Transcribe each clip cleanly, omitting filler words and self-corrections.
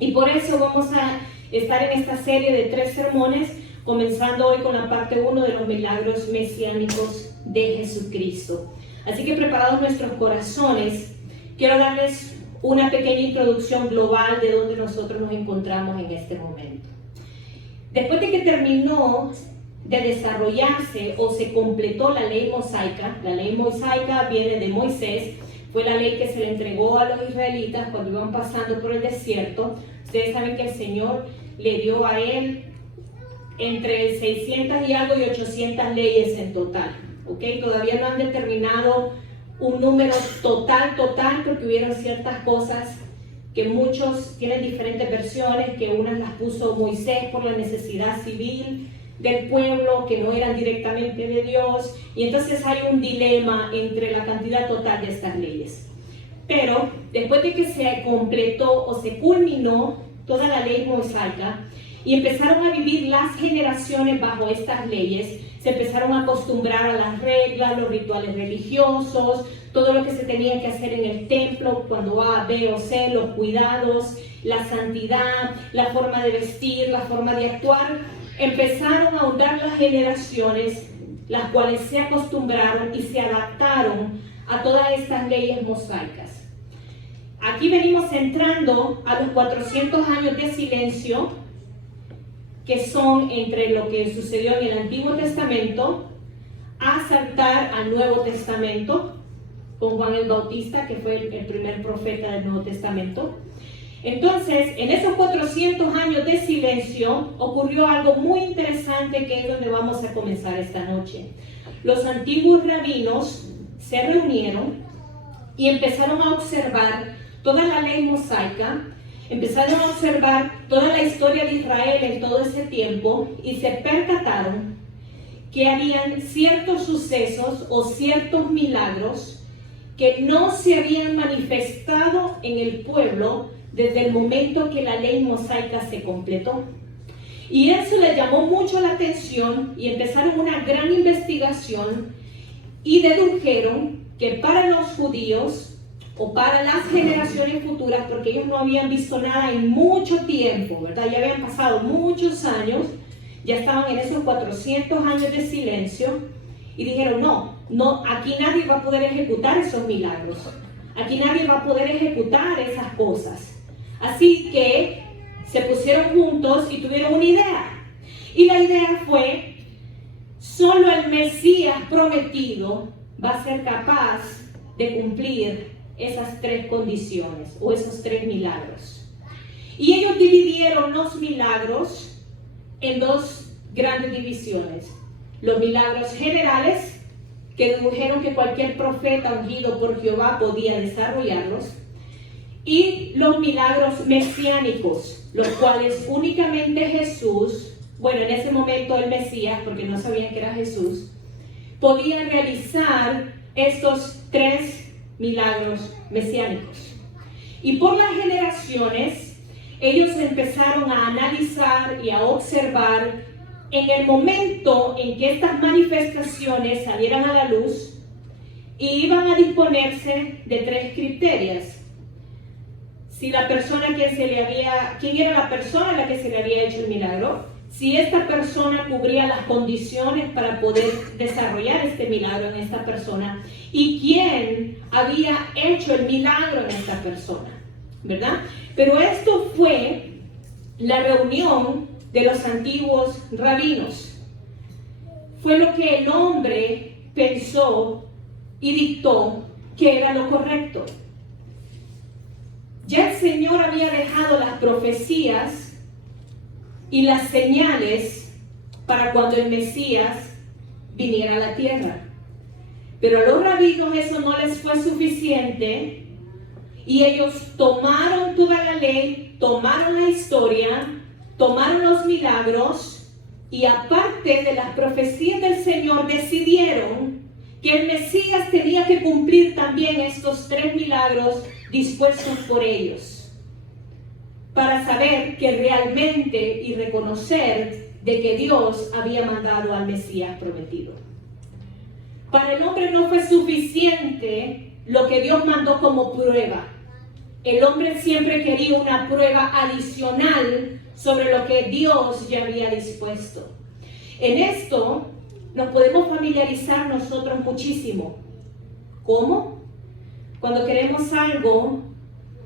Y por eso vamos a estar en esta serie de 3 sermones, comenzando hoy con la parte 1 de los milagros mesiánicos de Jesucristo. Así que preparados nuestros corazones, quiero darles una pequeña introducción global de donde nosotros nos encontramos en este momento. Después de que terminó de desarrollarse o se completó la ley mosaica viene de Moisés, fue la ley que se le entregó a los israelitas cuando iban pasando por el desierto. Ustedes saben que el Señor le dio a él entre 600 y algo y 800 leyes en total, ¿ok? Todavía no han determinado un número total, porque hubieron ciertas cosas que muchos tienen diferentes versiones, que unas las puso Moisés por la necesidad civil del pueblo, que no eran directamente de Dios, y entonces hay un dilema entre la cantidad total de estas leyes. Pero después de que se completó o se culminó toda la ley mosaica y empezaron a vivir las generaciones bajo estas leyes, se empezaron a acostumbrar a las reglas, los rituales religiosos, todo lo que se tenía que hacer en el templo, cuando A, B o C, los cuidados, la santidad, la forma de vestir, la forma de actuar. Empezaron a ahondar las generaciones, las cuales se acostumbraron y se adaptaron a todas estas leyes mosaicas. Aquí venimos entrando a los 400 años de silencio, que son entre lo que sucedió en el Antiguo Testamento a saltar al Nuevo Testamento, con Juan el Bautista, que fue el primer profeta del Nuevo Testamento. Entonces, en esos 400 años de silencio, ocurrió algo muy interesante, que es donde vamos a comenzar esta noche. Los antiguos rabinos se reunieron y empezaron a observar toda la ley mosaica, empezaron a observar toda la historia de Israel en todo ese tiempo y se percataron que habían ciertos sucesos o ciertos milagros que no se habían manifestado en el pueblo desde el momento que la ley mosaica se completó. Y eso les llamó mucho la atención y empezaron una gran investigación y dedujeron que para los judíos o para las generaciones futuras, porque ellos no habían visto nada en mucho tiempo, ¿verdad? Ya habían pasado muchos años, ya estaban en esos 400 años de silencio y dijeron, no, aquí nadie va a poder ejecutar esos milagros, aquí nadie va a poder ejecutar esas cosas. Así que se pusieron juntos y tuvieron una idea. Y la idea fue, solo el Mesías prometido va a ser capaz de cumplir esas 3 condiciones o esos 3 milagros. Y ellos dividieron los milagros en 2 grandes divisiones. Los milagros generales, que dedujeron que cualquier profeta ungido por Jehová podía desarrollarlos, y los milagros mesiánicos, los cuales únicamente Jesús, bueno, en ese momento el Mesías, porque no sabían que era Jesús, podía realizar estos 3 milagros mesiánicos. Y por las generaciones, ellos empezaron a analizar y a observar en el momento en que estas manifestaciones salieran a la luz, y iban a disponerse de 3 criterios. Si la persona quién era la persona a la que se le había hecho el milagro, si esta persona cubría las condiciones para poder desarrollar este milagro en esta persona, y quién había hecho el milagro en esta persona, ¿verdad? Pero esto fue la reunión de los antiguos rabinos. Fue lo que el hombre pensó y dictó que era lo correcto. Ya el Señor había dejado las profecías y las señales para cuando el Mesías viniera a la tierra. Pero a los rabinos eso no les fue suficiente y ellos tomaron toda la ley, tomaron la historia, tomaron los milagros y aparte de las profecías del Señor decidieron que el Mesías tenía que cumplir también estos 3 milagros dispuestos por ellos, para saber que realmente y reconocer de que Dios había mandado al Mesías prometido. Para el hombre no fue suficiente lo que Dios mandó como prueba. El hombre siempre quería una prueba adicional sobre lo que Dios ya había dispuesto. En esto nos podemos familiarizar nosotros muchísimo. ¿Cómo? Cuando queremos algo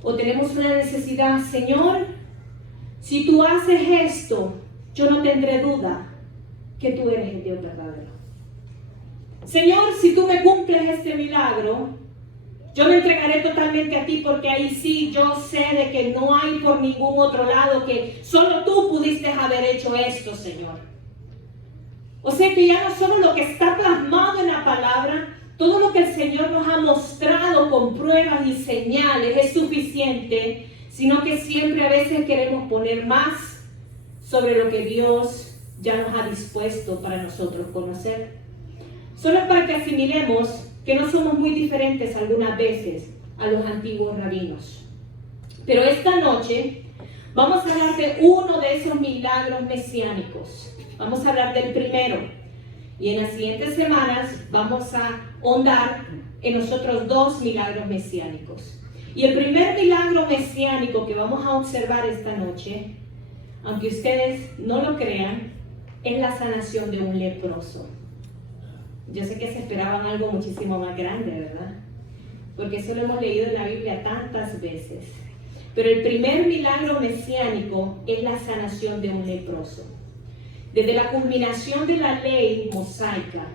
o tenemos una necesidad, Señor, si tú haces esto, yo no tendré duda que tú eres el Dios verdadero. Señor, si tú me cumples este milagro, yo me entregaré totalmente a ti, porque ahí sí yo sé de que no hay por ningún otro lado, que solo tú pudiste haber hecho esto, Señor. O sea que ya no solo lo que está plasmado en la palabra, todo lo que el Señor nos ha mostrado con pruebas y señales es suficiente, sino que siempre a veces queremos poner más sobre lo que Dios ya nos ha dispuesto para nosotros conocer. Solo es para que asimilemos que no somos muy diferentes algunas veces a los antiguos rabinos. Pero esta noche vamos a hablar de uno de esos milagros mesiánicos. Vamos a hablar del primero. Y en las siguientes semanas vamos a ahondar en los otros dos milagros mesiánicos. Y el primer milagro mesiánico que vamos a observar esta noche, aunque ustedes no lo crean, es la sanación de un leproso. Yo sé que se esperaban algo muchísimo más grande, ¿verdad? Porque eso lo hemos leído en la Biblia tantas veces. Pero el primer milagro mesiánico es la sanación de un leproso. Desde la culminación de la ley mosaica,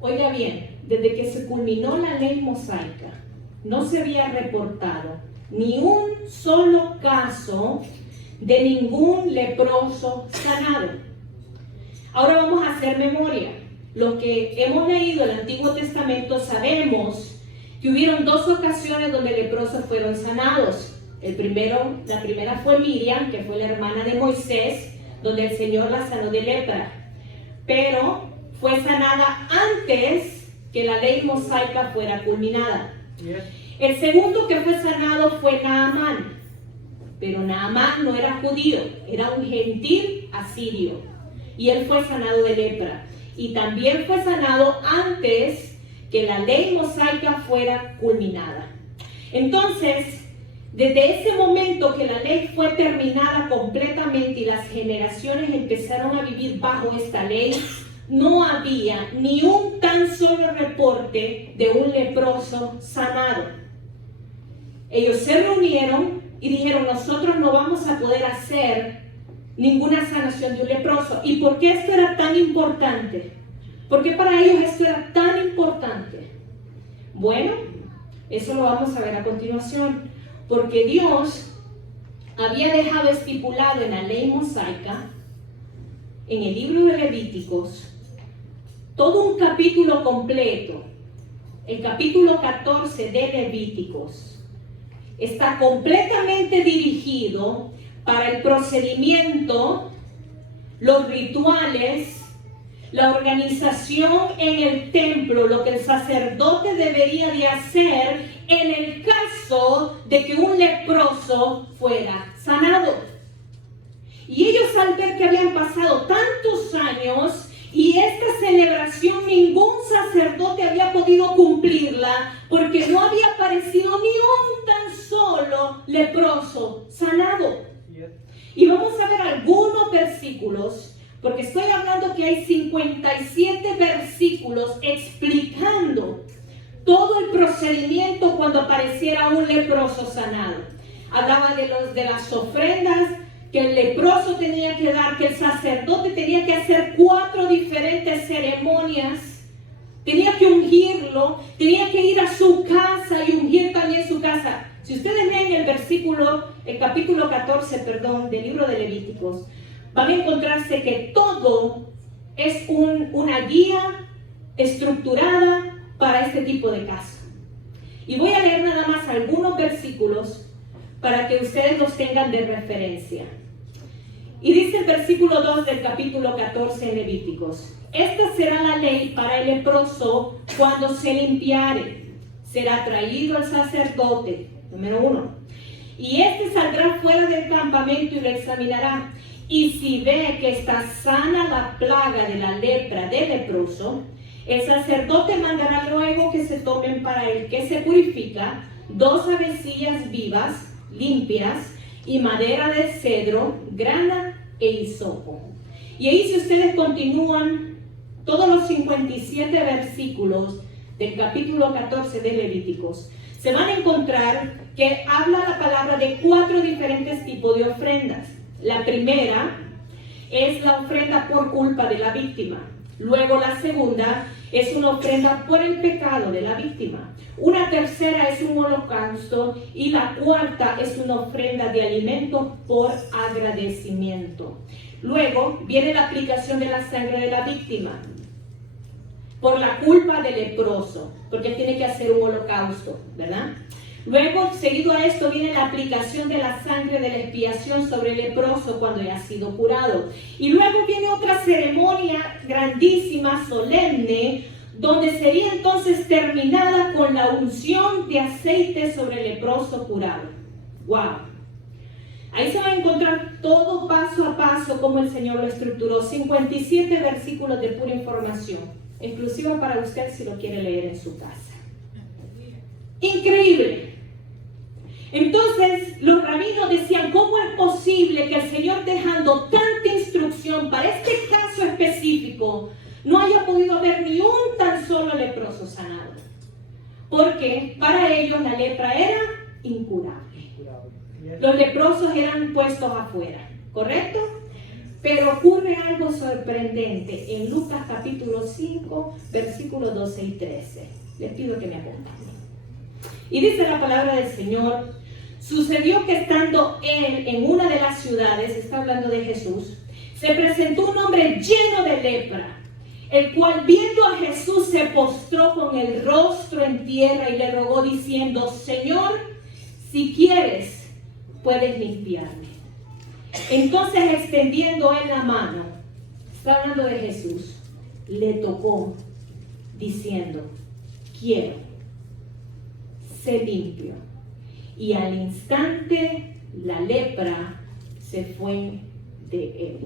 oiga bien, desde que se culminó la ley mosaica, no se había reportado ni un solo caso de ningún leproso sanado. Ahora vamos a hacer memoria. Los que hemos leído el Antiguo Testamento sabemos que hubieron dos ocasiones donde leprosos fueron sanados. La primera fue Miriam, que fue la hermana de Moisés, donde el Señor la sanó de lepra. Pero fue sanada antes que la ley mosaica fuera culminada. El segundo que fue sanado fue Naamán. Pero Naamán no era judío, era un gentil asirio. Y él fue sanado de lepra. Y también fue sanado antes que la ley mosaica fuera culminada. Entonces, desde ese momento que la ley fue terminada completamente y las generaciones empezaron a vivir bajo esta ley, no había ni un tan solo reporte de un leproso sanado. Ellos se reunieron y dijeron: nosotros no vamos a poder hacer ninguna sanación de un leproso. ¿Y por qué esto era tan importante? ¿Por qué para ellos esto era tan importante? Bueno, eso lo vamos a ver a continuación. Porque Dios había dejado estipulado en la ley mosaica, en el libro de Levíticos, todo un capítulo completo. El capítulo 14 de Levíticos está completamente dirigido para el procedimiento, los rituales, la organización en el templo, lo que el sacerdote debería de hacer en el caso de que un leproso fuera sanado. Y ellos, al ver que habían pasado tantos años y esta celebración ningún sacerdote había podido cumplirla, porque no había aparecido ni un tan solo leproso sanado. Y vamos a ver algunos versículos, porque estoy hablando que hay 57 versículos explicando todo el procedimiento cuando apareciera un leproso sanado. Hablaba de las ofrendas que el leproso tenía que dar, que el sacerdote tenía que hacer 4 diferentes ceremonias. Tenía que ungirlo, tenía que ir a su casa y ungir también su casa. Si ustedes leen el capítulo 14, del libro de Levíticos, van a encontrarse que todo es una guía estructurada para este tipo de caso. Y voy a leer nada más algunos versículos para que ustedes los tengan de referencia. Y dice el versículo 2 del capítulo 14 en Levíticos: esta será la ley para el leproso cuando se limpiare. Será traído al sacerdote, número 1, y este saldrá fuera del campamento y lo examinará. Y si ve que está sana la plaga de la lepra del leproso, el sacerdote mandará luego que se tomen para el que se purifica 2 avecillas vivas, limpias, y madera de cedro, grana e hisopo. Y ahí, si ustedes continúan todos los 57 versículos del capítulo 14 de Levíticos, se van a encontrar que habla la palabra de 4 diferentes tipos de ofrendas. La primera es la ofrenda por culpa de la víctima. Luego la segunda es una ofrenda por el pecado de la víctima. Una tercera es un holocausto y la cuarta es una ofrenda de alimentos por agradecimiento. Luego viene la aplicación de la sangre de la víctima por la culpa del leproso, porque tiene que hacer un holocausto, ¿verdad? Luego, seguido a esto, viene la aplicación de la sangre de la expiación sobre el leproso cuando ya ha sido curado. Y luego viene otra ceremonia grandísima, solemne, donde sería entonces terminada con la unción de aceite sobre el leproso curado. ¡Wow! Ahí se va a encontrar todo paso a paso como el Señor lo estructuró. 57 versículos de pura información, exclusiva para usted si lo quiere leer en su casa. Increíble. Entonces los rabinos decían, ¿cómo es posible que el Señor, dejando tanta instrucción para este caso específico, no haya podido haber ni un tan solo leproso sanado? Porque para ellos la lepra era incurable. Los leprosos eran puestos afuera, ¿correcto? Pero ocurre algo sorprendente en Lucas capítulo 5, versículos 12 y 13. Les pido que me acompañen. Y dice la palabra del Señor: sucedió que estando él en una de las ciudades, está hablando de Jesús, se presentó un hombre lleno de lepra, el cual viendo a Jesús se postró con el rostro en tierra y le rogó diciendo: Señor, si quieres, puedes limpiarme. Entonces, extendiendo él la mano, está hablando de Jesús, le tocó diciendo: quiero, sé limpio. Y al instante la lepra se fue de él.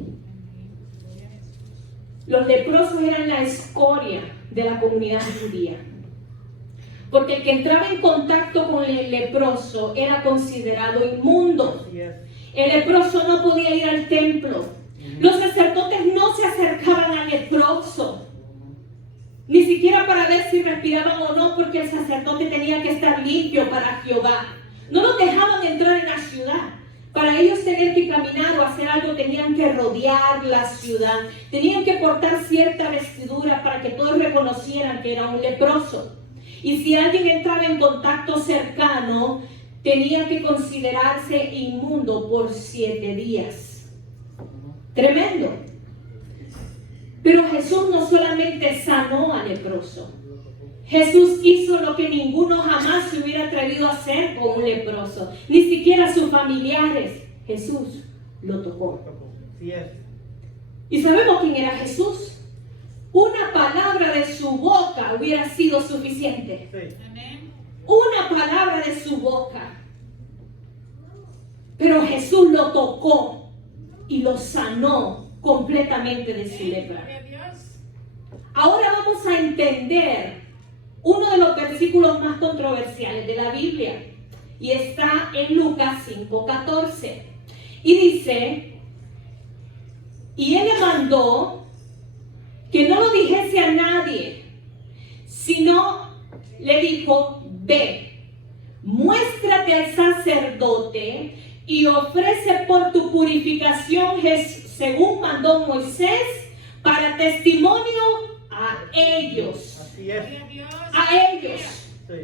Los leprosos eran la escoria de la comunidad judía, porque el que entraba en contacto con el leproso era considerado inmundo. El leproso no podía ir al templo. Los sacerdotes no se acercaban al leproso, ni siquiera para ver si respiraban o no, porque el sacerdote tenía que estar limpio para Jehová. No los dejaban entrar en la ciudad. Para ellos tener que caminar o hacer algo, tenían que rodear la ciudad. Tenían que portar cierta vestidura para que todos reconocieran que era un leproso. Y si alguien entraba en contacto cercano, tenía que considerarse inmundo por 7 días. Tremendo. Pero Jesús no solamente sanó al leproso. Jesús hizo lo que ninguno jamás se hubiera atrevido a hacer con un leproso, ni siquiera sus familiares. Jesús lo tocó. ¿Y sabemos quién era Jesús? Una palabra de su boca hubiera sido suficiente. Una palabra de su boca. Pero Jesús lo tocó y lo sanó completamente de su lepra. Ahora vamos a entender uno de los versículos más controversiales de la Biblia, y está en Lucas 5:14, y dice: y él le mandó que no lo dijese a nadie, sino le dijo: ve, muéstrate al sacerdote y ofrece por tu purificación según mandó Moisés, para testimonio a ellos. Así es. A ellos. Sí.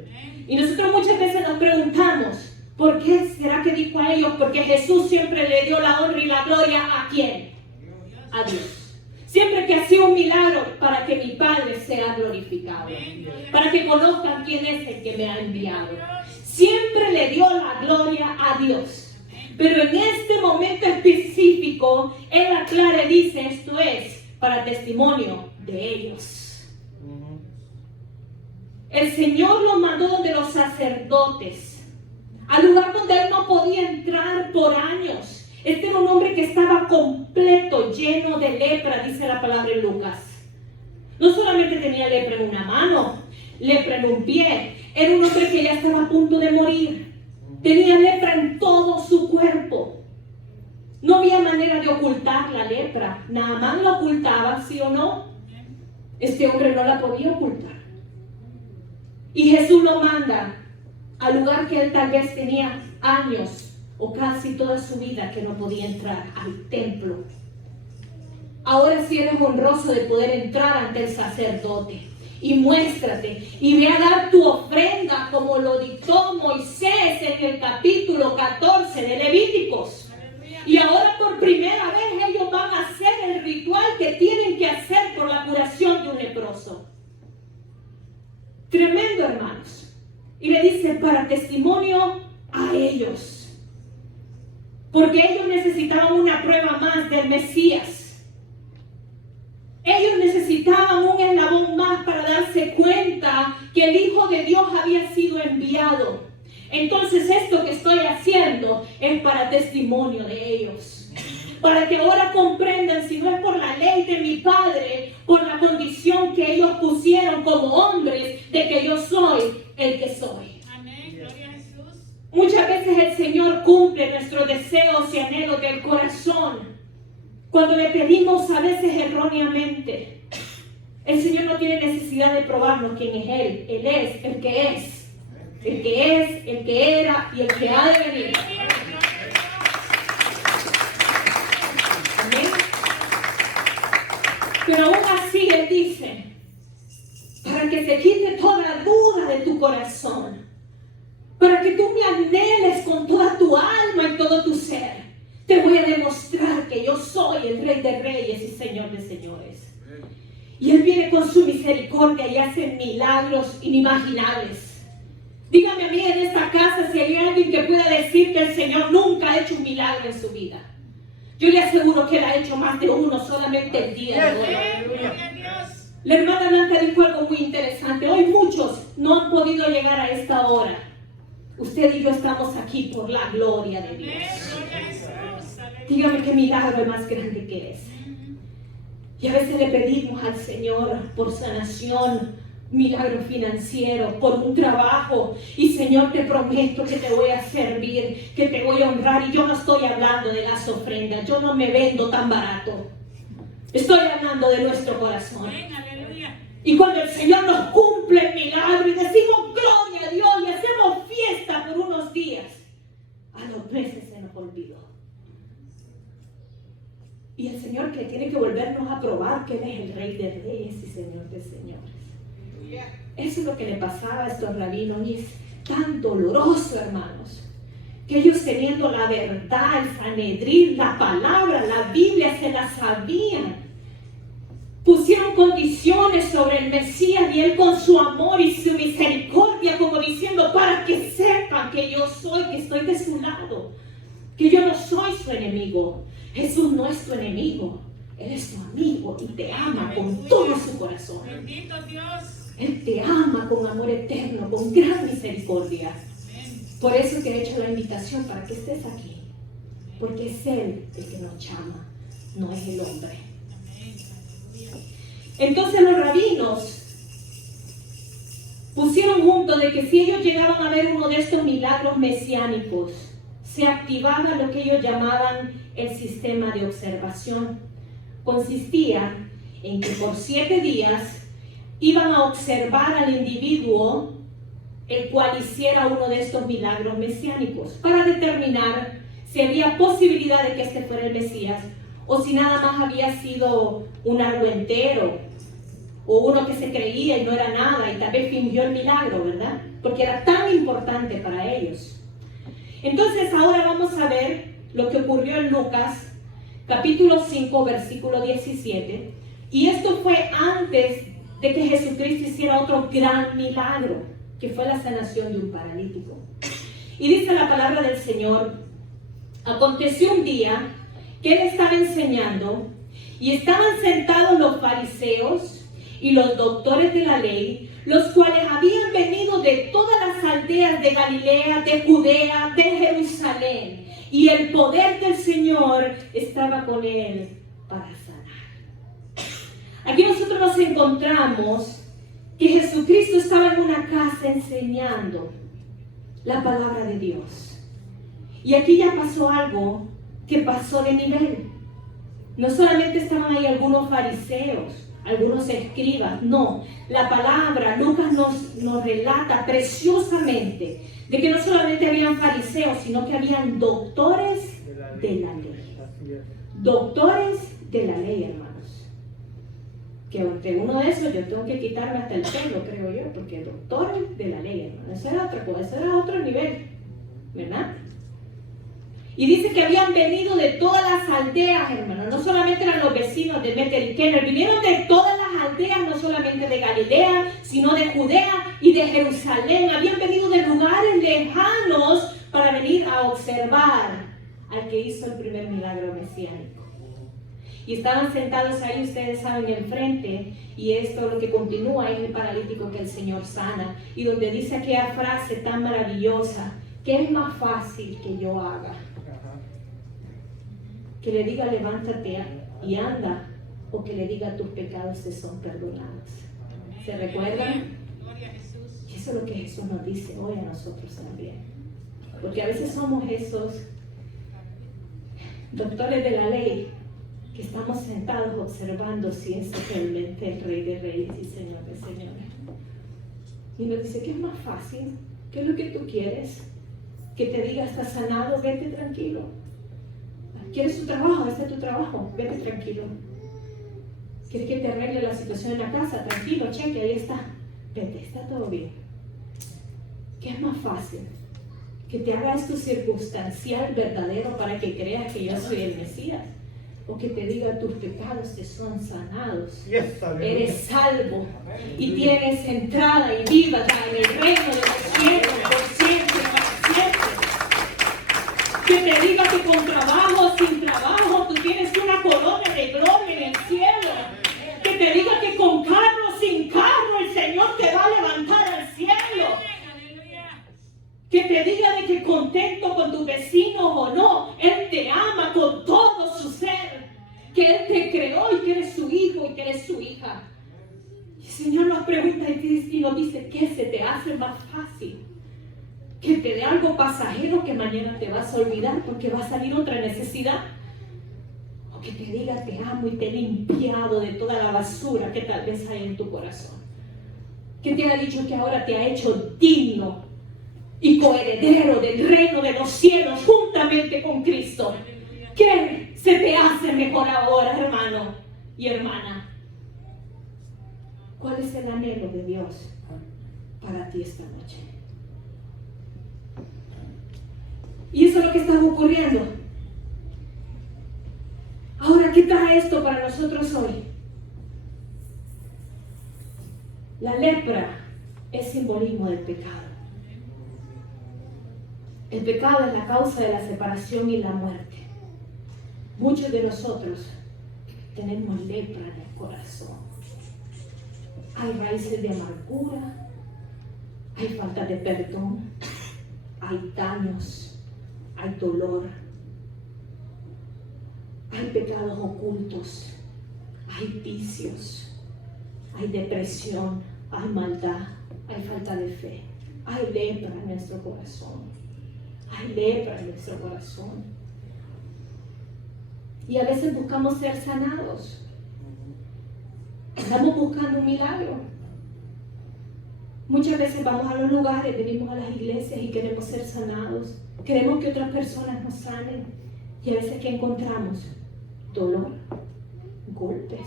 Y nosotros muchas veces nos preguntamos: ¿por qué será que dijo a ellos? Porque Jesús siempre le dio la honra y la gloria ¿a quién? A Dios. Siempre que hacía un milagro, para que mi Padre sea glorificado, para que conozcan quién es el que me ha enviado. Siempre le dio la gloria a Dios. Pero en este momento específico, Él aclara y dice: esto es para testimonio de ellos. El Señor los mandó donde los sacerdotes, al lugar donde Él no podía entrar por años. Este era un hombre que estaba completo, lleno de lepra, dice la palabra en Lucas. No solamente tenía lepra en una mano, lepra en un pie. Era un hombre que ya estaba a punto de morir. Tenía lepra en todo su cuerpo. No había manera de ocultar la lepra. Naamán la ocultaba, ¿sí o no? Este hombre no la podía ocultar. Y Jesús lo manda al lugar que él tal vez tenía años o casi toda su vida que no podía entrar, al templo. Ahora sí eres honroso de poder entrar ante el sacerdote y muéstrate y ve a dar tu ofrenda como lo dictó Moisés en el capítulo 14 de Levíticos. Y ahora por primera vez ellos van a hacer el ritual que tienen que hacer por la curación de un leproso. Tremendo, hermanos. Y le dice, para testimonio a ellos. Porque ellos necesitaban una prueba más del Mesías. Ellos necesitaban un eslabón más para darse cuenta que el Hijo de Dios había sido enviado. Entonces esto que estoy haciendo es para testimonio de ellos. Para que ahora comprendan, si no es por la ley de mi Padre, por la condición que ellos pusieron como hombres, de que yo soy el que soy. Amén, gloria a Jesús. Muchas veces el Señor cumple nuestros deseos y anhelos del corazón. Cuando le pedimos a veces erróneamente. El Señor no tiene necesidad de probarnos quién es Él. Él es el que es. El que es, el que era y el que ha de venir. Amén. Pero aún así Él dice, para que se quite toda duda de tu corazón, para que tú me anheles con toda tu alma y todo tu ser, te voy a demostrar que yo soy el Rey de Reyes y Señor de Señores. Y Él viene con su misericordia y hace milagros inimaginables. Dígame a mí en esta casa si hay alguien que pueda decir que el Señor nunca ha hecho un milagro en su vida. Yo le aseguro que Él ha hecho más de uno solamente el día de hoy. La hermana Blanca dijo algo muy interesante. Hoy muchos no han podido llegar a esta hora. Usted y yo estamos aquí por la gloria de Dios. Dígame qué milagro es más grande que es. Y a veces le pedimos al Señor por sanación, milagro financiero, por un trabajo. Y Señor, te prometo que te voy a servir, que te voy a honrar. Y yo no estoy hablando de las ofrendas. Yo no me vendo tan barato. Estoy hablando de nuestro corazón. Y cuando el Señor nos cumple el milagro y decimos gloria a Dios y hacemos fiesta por unos días, a los meses se nos olvidó. Y el Señor que tiene que volvernos a probar que Él es el Rey de Reyes y Señor de Señores. Eso es lo que le pasaba a estos rabinos y es tan doloroso, hermanos, que ellos teniendo la verdad, el Sanedrín, la palabra, la Biblia, se la sabían. Pusieron condiciones sobre el Mesías y Él con su amor y su misericordia, como diciendo, para que sepan que yo soy, que estoy de su lado, que yo no soy su enemigo. Jesús no es tu enemigo, Él es tu amigo y te ama con todo su corazón. Bendito Dios. Él te ama con amor eterno, con gran misericordia. Por eso te he hecho la invitación para que estés aquí, porque es Él el que nos llama, no es el hombre. Entonces los rabinos pusieron junto de que si ellos llegaban a ver uno de estos milagros mesiánicos, se activaba lo que ellos llamaban el sistema de observación. Consistía en que por 7 días iban a observar al individuo el cual hiciera uno de estos milagros mesiánicos para determinar si había posibilidad de que este fuera el Mesías o si nada más había sido un argüentero o uno que se creía y no era nada y tal vez fingió el milagro, ¿verdad? Porque era tan importante para ellos. Entonces ahora vamos a ver lo que ocurrió en Lucas capítulo 5 versículo 17, y esto fue antes de que Jesucristo hiciera otro gran milagro, que fue la sanación de un paralítico. Y dice la palabra del Señor: aconteció un día que Él estaba enseñando y estaban sentados los fariseos y los doctores de la ley, los cuales habían venido de todas las aldeas de Galilea, de Judea, de Jerusalén, y el poder del Señor estaba con Él para sanar. Aquí nosotros nos encontramos que Jesucristo estaba en una casa enseñando la palabra de Dios. Y aquí ya pasó algo que pasó de nivel. No solamente estaban ahí algunos fariseos, algunos escribas, no. La palabra, Lucas nos relata preciosamente de que no solamente habían fariseos, sino que habían doctores de la ley. Doctores de la ley, hermanos. Que entre uno de esos yo tengo que quitarme hasta el pelo, creo yo, porque doctores de la ley, hermanos. Eso era otra cosa, eso era otro nivel, ¿verdad? Y dice que habían venido de todas las aldeas, hermanos. No solamente eran los vecinos de Bethel y Kener, vinieron de todas las aldeas, no solamente de Galilea, sino de Judea y de Jerusalén. Habían venido de lugares lejanos para venir a observar al que hizo el primer milagro mesiánico. Y estaban sentados ahí, ustedes saben, enfrente, y esto lo que continúa es el paralítico que el Señor sana, y donde dice aquella frase tan maravillosa: ¿qué es más fácil que yo haga? Que le diga levántate y anda, o que le diga tus pecados te son perdonados. ¿Se recuerdan? Y eso es lo que Jesús nos dice hoy a nosotros también. Porque a veces somos esos doctores de la ley que estamos sentados observando si es realmente el Rey de Reyes y Señor de Señores. Y nos dice, ¿qué es más fácil? ¿Qué es lo que tú quieres? Que te diga, estás sanado, vete tranquilo. ¿Quieres tu trabajo? Este es tu trabajo, vete tranquilo. ¿Quieres que te arregle la situación en la casa? Tranquilo, cheque, ahí está. Vete, está todo bien. ¿Qué es más fácil? Que te haga esto circunstancial, verdadero, para que creas que yo soy el Mesías. O que te diga tus pecados te son sanados. Eres salvo. Y tienes entrada y vida en el reino de los cielos por siempre, para siempre. Que te diga que con trabajo o sin trabajo tú tienes una corona de gloria en el cielo. Que te diga que con carro o sin carro el Señor te va a levantar al cielo. Que te diga de que contento con tus vecinos o no, Él te ama con todo su ser. Que Él te creó y que eres su hijo y que eres su hija. Y el Señor nos pregunta y nos dice, ¿qué se te hace más fácil? Que te dé algo pasajero que mañana te vas a olvidar porque va a salir otra necesidad. O que te diga te amo y te he limpiado de toda la basura que tal vez hay en tu corazón. Que te ha dicho que ahora te ha hecho digno y coheredero del reino de los cielos juntamente con Cristo. ¿Qué se te hace mejor ahora, hermano y hermana? ¿Cuál es el anhelo de Dios para ti esta noche? Y eso es lo que está ocurriendo. Ahora, ¿qué trae esto para nosotros hoy? La lepra es simbolismo del pecado. El pecado es la causa de la separación y la muerte. Muchos de nosotros tenemos lepra en el corazón. Hay raíces de amargura, hay falta de perdón, hay daños, hay dolor, hay pecados ocultos, hay vicios, hay depresión, hay maldad, hay falta de fe, hay lepra en nuestro corazón, hay lepra en nuestro corazón. Y a veces buscamos ser sanados, estamos buscando un milagro. Muchas veces vamos a los lugares, venimos a las iglesias y queremos ser sanados. Queremos que otras personas nos sanen. Y a veces, ¿qué encontramos? Dolor, golpes,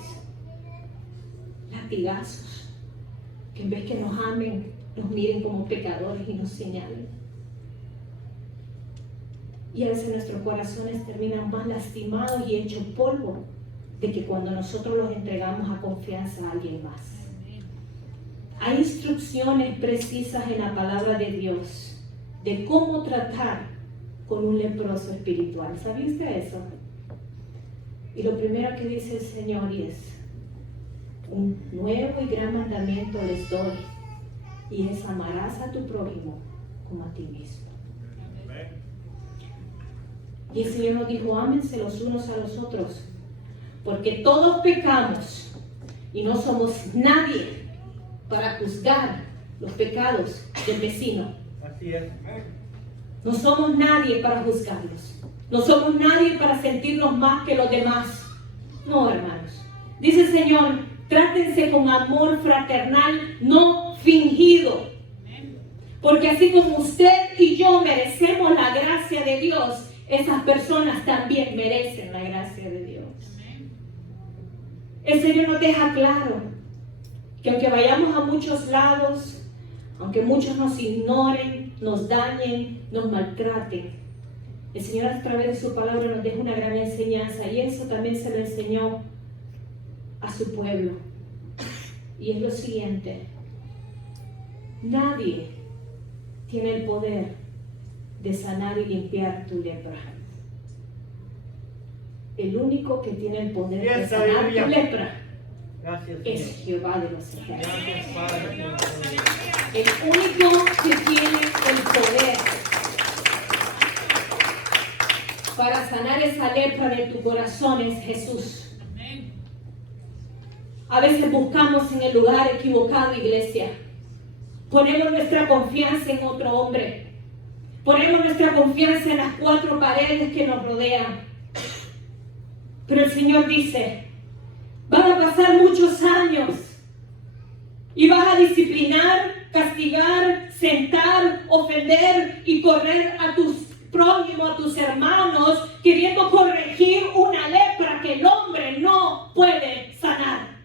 latigazos. Que en vez que nos amen, nos miren como pecadores y nos señalen. Y a veces nuestros corazones terminan más lastimados y hechos polvo de que cuando nosotros los entregamos a confianza a alguien más. Hay instrucciones precisas en la palabra de Dios de cómo tratar con un leproso espiritual. ¿Sabía usted eso? Y lo primero que dice el Señor es: un nuevo y gran mandamiento les doy, y es amarás a tu prójimo como a ti mismo. Y el Señor nos dijo: ámense los unos a los otros, porque todos pecamos y no somos nadie para juzgar los pecados del vecino. Así es. No somos nadie para juzgarlos. No somos nadie para sentirnos más que los demás. No, hermanos. Dice el Señor, trátense con amor fraternal, no fingido. Porque así como usted y yo merecemos la gracia de Dios, esas personas también merecen la gracia de Dios. El Señor nos deja claro que aunque vayamos a muchos lados, aunque muchos nos ignoren, nos dañen, nos maltraten, el Señor a través de su palabra nos deja una gran enseñanza, y eso también se lo enseñó a su pueblo. Y es lo siguiente: nadie tiene el poder de sanar y limpiar tu lepra. El único que tiene el poder de sanar tu lepra es Jehová de los ejércitos. El único que tiene el poder para sanar esa lepra de tu corazón es Jesús. A veces buscamos en el lugar equivocado, iglesia. Ponemos nuestra confianza en otro hombre. Ponemos nuestra confianza en las cuatro paredes que nos rodean. Pero el Señor dice, van a pasar muchos años y vas a disciplinar, castigar, sentar, ofender y correr a tus prójimos, a tus hermanos, queriendo corregir una lepra que el hombre no puede sanar.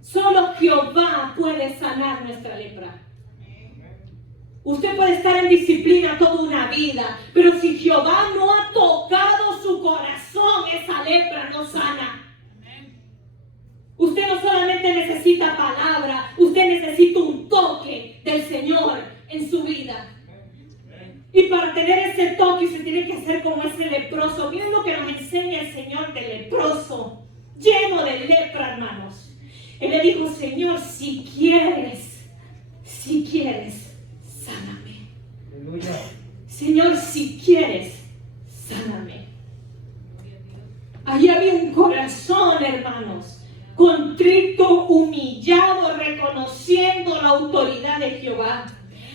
Solo Jehová puede sanar nuestra lepra. Usted puede estar en disciplina toda una vida, pero si Jehová no ha tocado su corazón, esa lepra no sana. Usted no solamente necesita palabra, usted necesita un toque del Señor en su vida. Y para tener ese toque se tiene que hacer como ese leproso. Miren lo que nos enseña el Señor del leproso, lleno de lepra, hermanos. Él le dijo, Señor, si quieres, sáname. Aleluya. Señor, si quieres, sáname. Allí había un corazón, hermanos, contrito, humillado, reconociendo la autoridad de Jehová.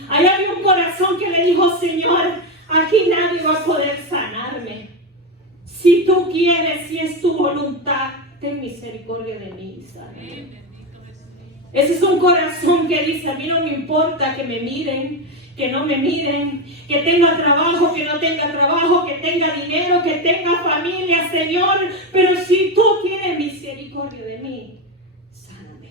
Allí había un corazón que le dijo, Señor, aquí nadie va a poder sanarme. Si tú quieres, si es tu voluntad, ten misericordia de mí y sáname. Ese es un corazón que dice, a mí no me importa que me miren, que no me miren, que tenga trabajo, que no tenga trabajo, que tenga dinero, que tenga familia, Señor, pero si tú tienes misericordia de mí, sáname.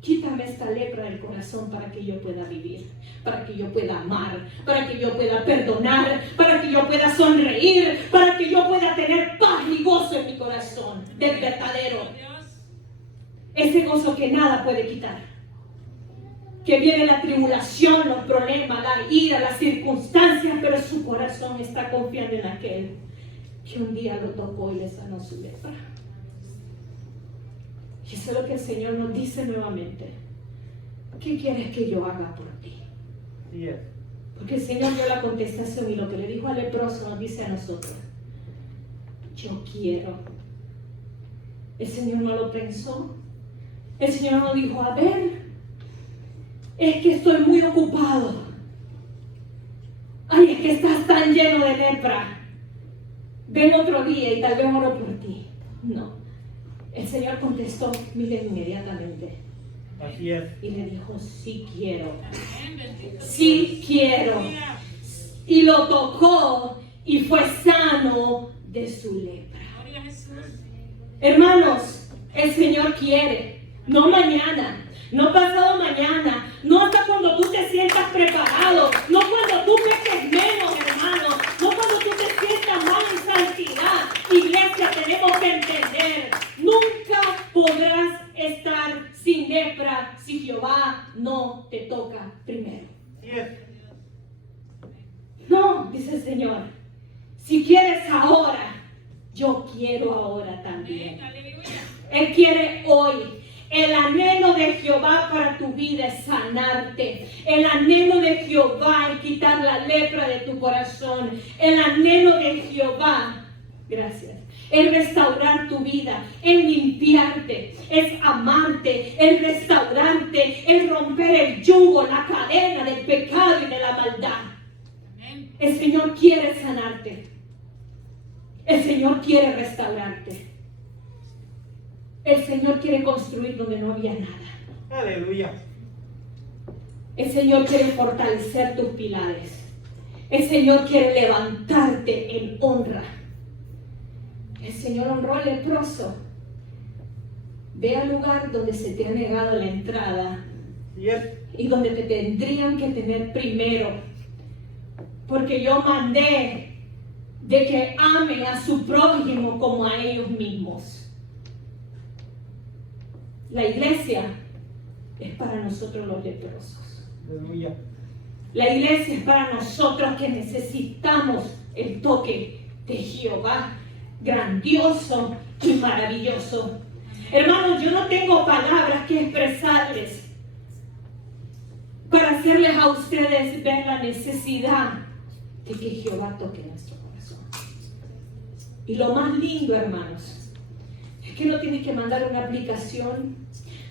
Quítame esta lepra del corazón para que yo pueda vivir, para que yo pueda amar, para que yo pueda perdonar, para que yo pueda sonreír, para que yo pueda tener paz y gozo en mi corazón, del verdadero. Ese gozo que nada puede quitar. Que viene la tribulación, los problemas, la ira, las circunstancias, pero su corazón está confiando en aquel que un día lo tocó y le sanó su lepra. Y eso es lo que el Señor nos dice nuevamente. ¿Qué quieres que yo haga por ti? Sí es. Porque el Señor dio la contestación y lo que le dijo al leproso nos dice a nosotros. Yo quiero. El Señor no lo pensó. El Señor no dijo, a ver, es que estoy muy ocupado. Ay, es que estás tan lleno de lepra. Ven otro día y tal vez oro por ti. No. El Señor contestó, mire, inmediatamente. Así es. Y le dijo, sí quiero. Sí quiero. Y lo tocó y fue sano de su lepra. Hermanos, el Señor quiere. No mañana, no pasado mañana, no hasta cuando tú te sientas preparado, no cuando tú peques menos, hermano, no cuando tú te sientas más en santidad. Iglesia, tenemos que entender, nunca podrás estar sin lepra si Jehová no te toca primero. Sí es. No, dice el Señor, si quieres ahora, yo quiero ahora también. Él quiere hoy. El anhelo de Jehová para tu vida es sanarte. El anhelo de Jehová es quitar la lepra de tu corazón. El anhelo de Jehová Gracias. Es restaurar tu vida, es limpiarte, es amarte, es restaurarte, es romper el yugo, la cadena del pecado y de la maldad. Amén. El Señor quiere sanarte. El Señor quiere restaurarte. El Señor quiere construir donde no había nada. Aleluya. El Señor quiere fortalecer tus pilares. El Señor quiere levantarte en honra. El Señor honró al leproso. Ve al lugar donde se te ha negado la entrada Así es. y donde te tendrían que tener primero. Porque yo mandé de que amen a su prójimo como a ellos mismos. La iglesia es para nosotros los leprosos. Aleluya. La iglesia es para nosotros que necesitamos el toque de Jehová, grandioso y maravilloso. Hermanos, yo no tengo palabras que expresarles para hacerles a ustedes ver la necesidad de que Jehová toque nuestro corazón. Y lo más lindo, hermanos, es que no tienes que mandar una aplicación,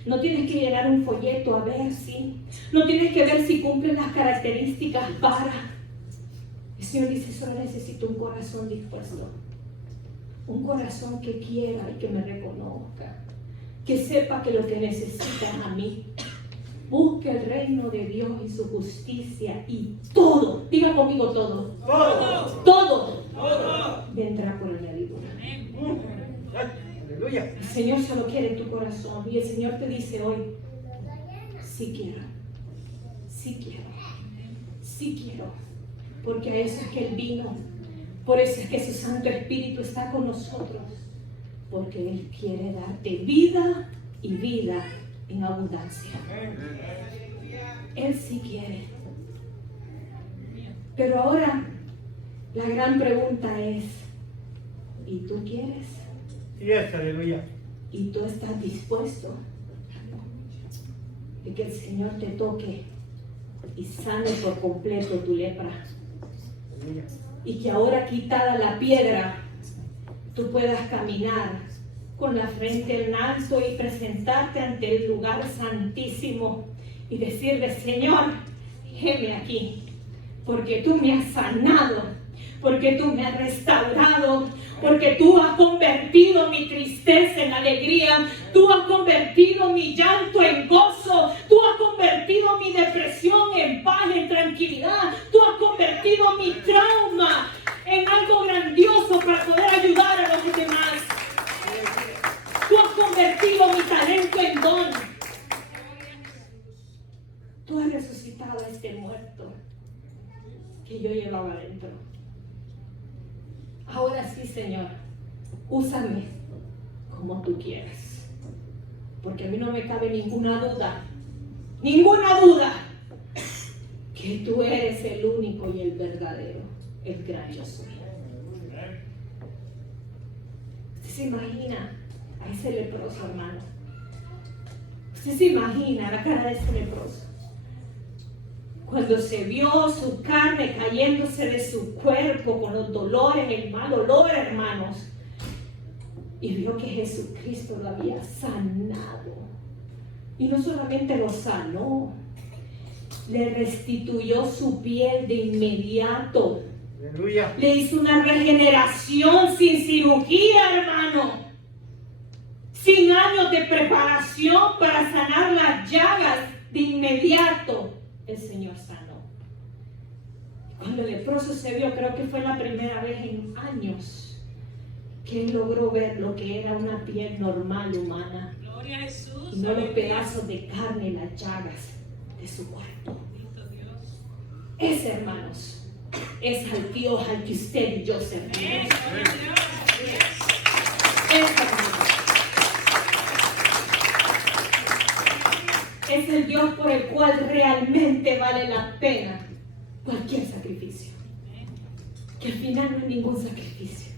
no tienes que llenar un folleto a ver si, no tienes que ver si cumplen las características para. El Señor dice, solo necesito un corazón dispuesto, un corazón que quiera y que me reconozca, que sepa que lo que necesita es a mí. Busque el reino de Dios y su justicia y todo, diga conmigo todo, todo vendrá por añadidura. Aleluya. El Señor solo quiere tu corazón y el Señor te dice hoy, sí quiero, sí quiero, sí quiero, porque a eso es que Él vino, por eso es que su Santo Espíritu está con nosotros, porque Él quiere darte vida y vida en abundancia. Él sí quiere. Pero ahora la gran pregunta es, ¿y tú quieres? Así es. Aleluya. ¿Y tú estás dispuesto de que el Señor te toque y sane por completo tu lepra? Aleluya. Y que ahora quitada la piedra, tú puedas caminar con la frente en alto y presentarte ante el lugar santísimo y decirle, Señor, heme aquí, porque tú me has sanado, porque tú me has restaurado, porque tú has convertido mi tristeza en alegría, tú has convertido mi llanto en gozo, tú has convertido mi depresión en paz, en tranquilidad, tú has convertido mi trauma en algo grandioso para poder ayudar a los demás. Tú has convertido mi talento en don. Tú has resucitado a este muerto que yo llevaba dentro. Ahora sí, Señor, úsame como tú quieras. Porque a mí no me cabe ninguna duda, que tú eres el único y el verdadero, el gran yo soy. ¿Usted se imagina a ese leproso, hermano? ¿Usted se imagina la cara de ese leproso? Cuando se vio su carne cayéndose de su cuerpo con los dolores, el mal olor, hermanos, y vio que Jesucristo lo había sanado. Y no solamente lo sanó, le restituyó su piel de inmediato. Aleluya. Le hizo una regeneración sin cirugía, hermano. Sin años de preparación para sanar las llagas, de inmediato el Señor sanó. Cuando el leproso se vio, creo que fue la primera vez en años que él logró ver lo que era una piel normal humana. Gloria a Jesús. Y no los pedazos de carne, las llagas de su cuerpo. Bendito Dios. Ese, hermanos, es al Dios al que usted y yo servimos. Amén. Gloria a Dios. Ese, hermanos, es el Dios por el cual realmente vale la pena cualquier sacrificio. Que al final no es ningún sacrificio.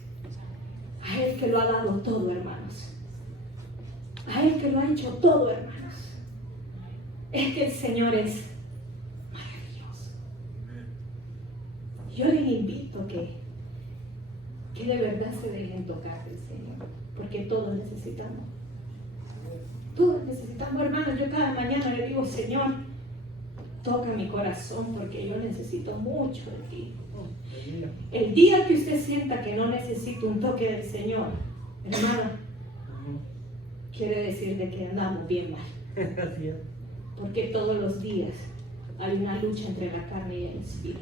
A Él que lo ha dado todo, hermanos. A Él que lo ha hecho todo, hermanos. Es que el Señor es maravilloso. Yo les invito que que de verdad se dejen tocar del Señor, porque todos necesitamos. Todos necesitamos, hermanos. Yo cada mañana le digo, Señor, toca mi corazón porque yo necesito mucho de ti. Aleluya. El día que usted sienta que no necesita un toque del Señor, hermano, quiere decir de que andamos bien mal. Así es. Porque todos los días hay una lucha entre la carne y el espíritu.